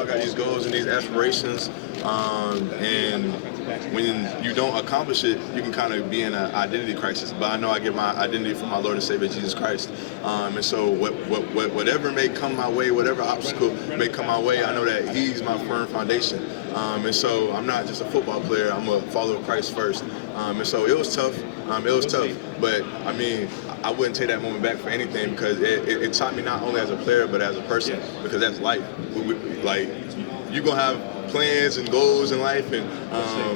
all got these goals and these aspirations, and when you don't accomplish it, you can kind of be in an identity crisis. But I know I get my identity from my Lord and Savior Jesus Christ, and so whatever may come my way, whatever obstacle may come my way, I know that He's my firm foundation. And so I'm not just a football player, I'm a follower of Christ first. And so it was tough. But I mean, I wouldn't take that moment back for anything, because it taught me not only as a player but as a person, because that's life. Like, you're gonna have plans and goals in life, and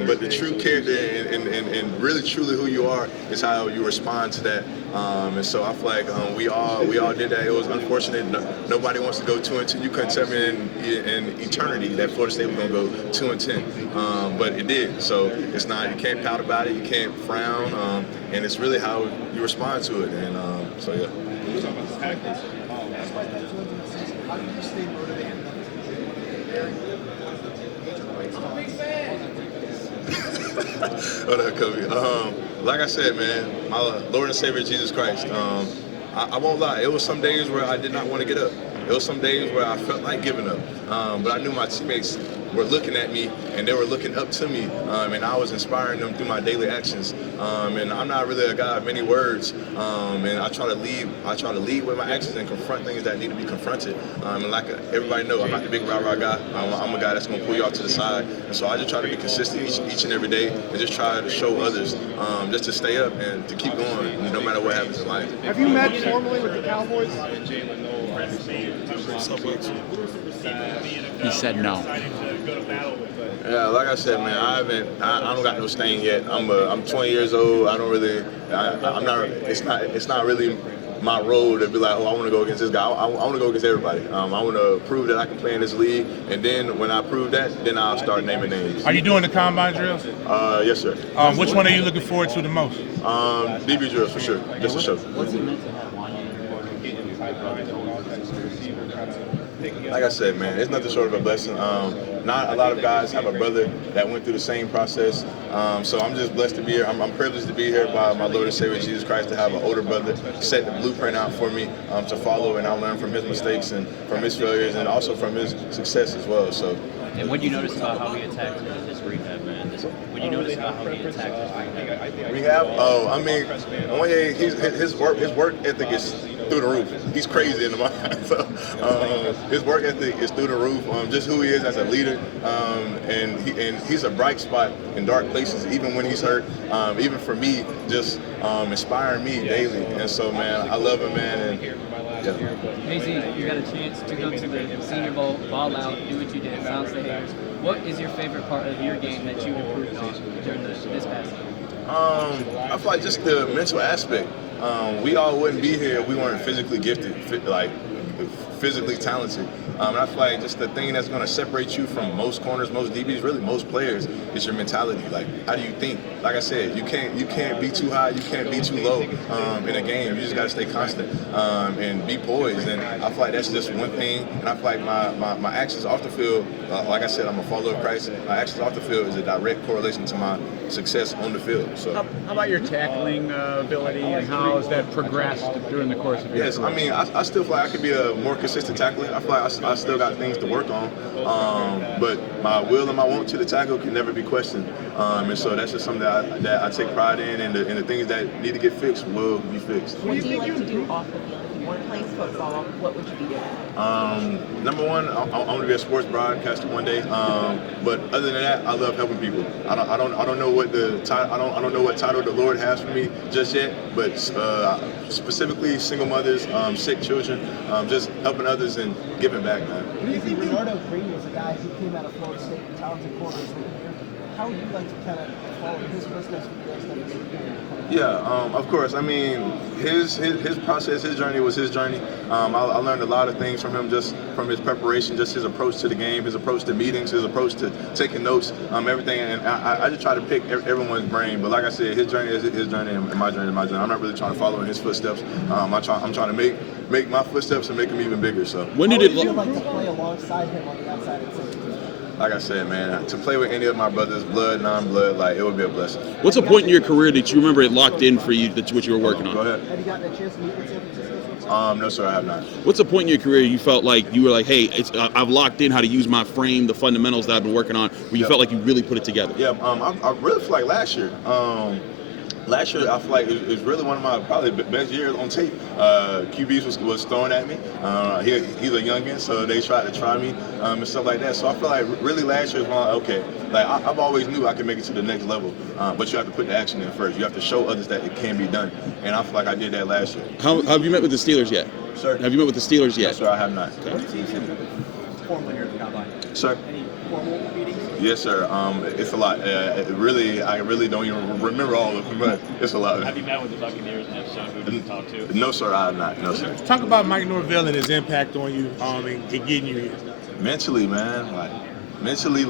but the true character and really truly who you are is how you respond to that. And so I feel like we all did that. It was unfortunate. Nobody wants to go 2-2. You couldn't tell me in eternity that Florida State was gonna go 2-10, but it did. So it's not. You can't pout about it. You can't frown, and it's really how you respond to it. And so yeah. How do you stay motivated? What up, Kobe? Like I said, man, my Lord and Savior Jesus Christ. I won't lie. It was some days where I did not want to get up. It was some days where I felt like giving up. But I knew my teammates were looking at me and they were looking up to me, and I was inspiring them through my daily actions. And I'm not really a guy of many words, and I try to lead with my actions and confront things that need to be confronted. And like everybody knows, I'm not the big rah-rah guy. I'm a guy that's gonna pull you off to the side. And so I just try to be consistent each and every day, and just try to show others just to stay up and to keep going, no matter what happens in life. Have you met formally with the Cowboys? He said no. Yeah, like I said, man, I don't got no stain yet. I'm 20 years old. I don't really, I'm not. It's not really my role to be like, oh, I want to go against this guy. I want to go against everybody. I want to prove that I can play in this league, and then when I prove that, then I'll start naming names. Are you doing the combine drills? Yes, sir. Which one are you looking forward to the most? DB drills for sure, just for sure. What's it meant to have one year? Like I said, man, it's nothing short of a blessing. Not a lot of guys have a brother that went through the same process. So I'm just blessed to be here. I'm privileged to be here by my Lord and Savior Jesus Christ, to have an older brother set the blueprint out for me to follow, and I'll learn from his mistakes and from his failures and also from his success as well. So. And what do you notice about how he attacked this rehab, man? What do you notice about how he attacked this rehab? Rehab? Oh, I mean, his work ethic is through the roof. He's crazy in the mind. So, his work ethic is through the roof. Just who he is as a leader, and he's a bright spot in dark places, even when he's hurt. Even for me, just inspiring me daily. And so, man, I love him, man. And, yeah. Macy, you got a chance to go to the Senior Bowl, ball out, do what you did, silence the haters. What is your favorite part of your game that you improved on during this past year? I feel like just the mental aspect. We all wouldn't be here if we weren't physically gifted, physically talented. And I feel like just the thing that's going to separate you from most corners, most DBs, really most players, is your mentality. Like, how do you think? Like I said, you can't be too high, you can't be too low in a game. You just got to stay constant and be poised. And I feel like that's just one thing. And I feel like my actions off the field, like I said, I'm a follower of Christ. My actions off the field is a direct correlation to my success on the field. So, how about your tackling ability, and how has that progressed during the course of your career? I mean, I still feel like I could be a more consistent tackler. I feel like I still got things to work on, but my will and my want to the tackle can never be questioned. And so that's just something that I take pride in, and the things that need to get fixed will be fixed. What do you like to do off the field? If you weren't playing football, what would you be doing? Number one, I want to be a sports broadcaster one day. But other than that, I love helping people. I don't know what I don't know what title the Lord has for me just yet. But specifically, single mothers, sick children, just helping others and giving back, man. What do you think Bernardo Green was a guy who came out of Florida State, talented corner? How would you like to kind of follow his footsteps with your steps? Yeah, of course. I mean, his process, his journey was his journey. I learned a lot of things from him, just from his preparation, just his approach to the game, his approach to meetings, his approach to taking notes, everything. And I just try to pick everyone's brain. But like I said, his journey is his journey, and my journey is my journey. I'm not really trying to follow in his footsteps. I'm trying to make my footsteps and make them even bigger. So. When did you like to play alongside him on the outside of the center? Like I said, man, to play with any of my brothers, blood, non-blood, like, it would be a blessing. What's a point in your career that you remember it locked in for you, that's what you were working on? Go ahead. Have you gotten a chance to meet with San Francisco? No, sir, I have not. What's the point in your career you felt like you were like, hey, I've locked in how to use my frame, the fundamentals that I've been working on, where you felt like you really put it together? Yeah, I really feel like last year. Last year, I feel like it was really one of my probably best years on tape. QBs was throwing at me. He's a youngin, so they tried to try me and stuff like that. So I feel like really last year was when I've always knew I could make it to the next level, but you have to put the action in first. You have to show others that it can be done, and I feel like I did that last year. Have you met with the Steelers yet? Sir? Have you met with the Steelers yet? Yes, sir, I have not. Formally here at the combine. Sir? Any formal meetings? Yes, sir. It's a lot. I really don't even remember all of them, but it's a lot. Have you met with the Buccaneers, and if so, who did you talk to? No, sir, I have not. No, sir. Talk about Mike Norvell and his impact on you and getting you here. Mentally, man. Mentally,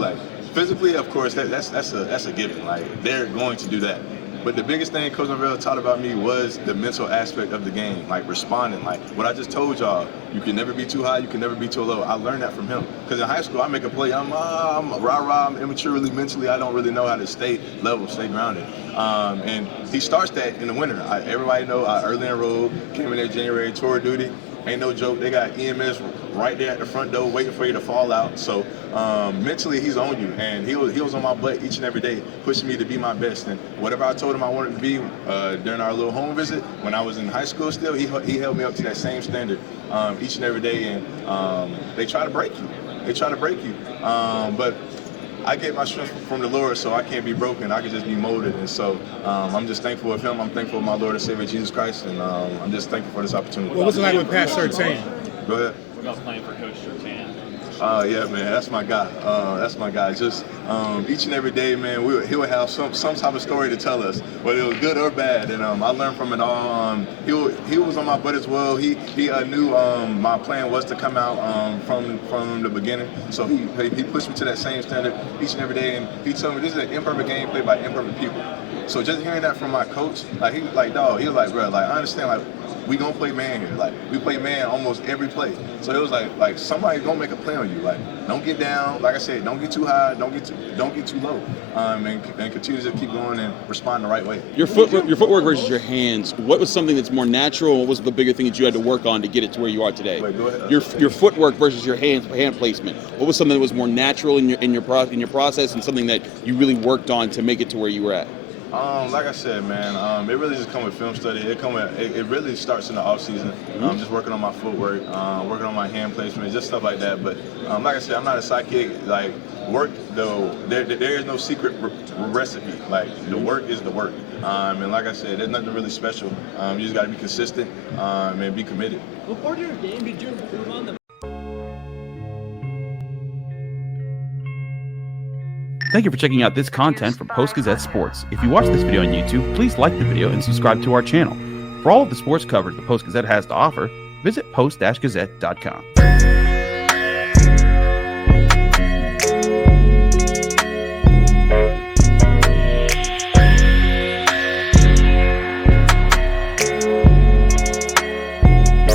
physically, of course, that's a given. Like, they're going to do that. But the biggest thing Coach Norvell taught about me was the mental aspect of the game, like responding. Like what I just told y'all, you can never be too high, you can never be too low. I learned that from him. Because in high school, I make a play, I'm rah-rah, I'm immaturely, mentally, I don't really know how to stay level, stay grounded. And he starts that in the winter. Everybody know I early enrolled, came in there January, tour duty. Ain't no joke, they got EMS right there at the front door waiting for you to fall out. So mentally, he's on you. And he was on my butt each and every day, pushing me to be my best. And whatever I told him I wanted to be during our little home visit, when I was in high school still, he held me up to that same standard each and every day. And they try to break you. But I get my strength from the Lord, so I can't be broken. I can just be molded. And so I'm just thankful of him. I'm thankful of my Lord and Savior, Jesus Christ. And I'm just thankful for this opportunity. What was it like with Pat Surtain? Go ahead. What about playing for Coach Surtain? Yeah, man, that's my guy. Just each and every day, man, he would have some type of story to tell us, whether it was good or bad. And I learned from it all. He was on my butt as well. He knew my plan was to come out from the beginning. So he pushed me to that same standard each and every day. And he told me this is an imperfect game played by imperfect people. So just hearing that from my coach, he was like, bro, I understand, we gonna play man here. We play man almost every play. So it was like somebody's gonna make a play on you. Don't get down. Like I said, don't get too high. Don't get too low. And continue to keep going and respond the right way. Your footwork versus your hands. What was something that's more natural? What was the bigger thing that you had to work on to get it to where you are today? Wait, go ahead. Your footwork versus your hand placement. What was something that was more natural in your process, and something that you really worked on to make it to where you were at? Like I said, man, it really just comes with film study. It really starts in the off season. Just working on my footwork, working on my hand placement, just stuff like that. But like I said, I'm not a sidekick. Work though, there is no secret recipe. The work is the work. And like I said, there's nothing really special. You just got to be consistent and be committed. What part of your game did you improve on the Thank you for checking out this content from Post-Gazette Sports. If you watch this video on YouTube, please like the video and subscribe to our channel. For all of the sports coverage the Post-Gazette has to offer, visit post-gazette.com.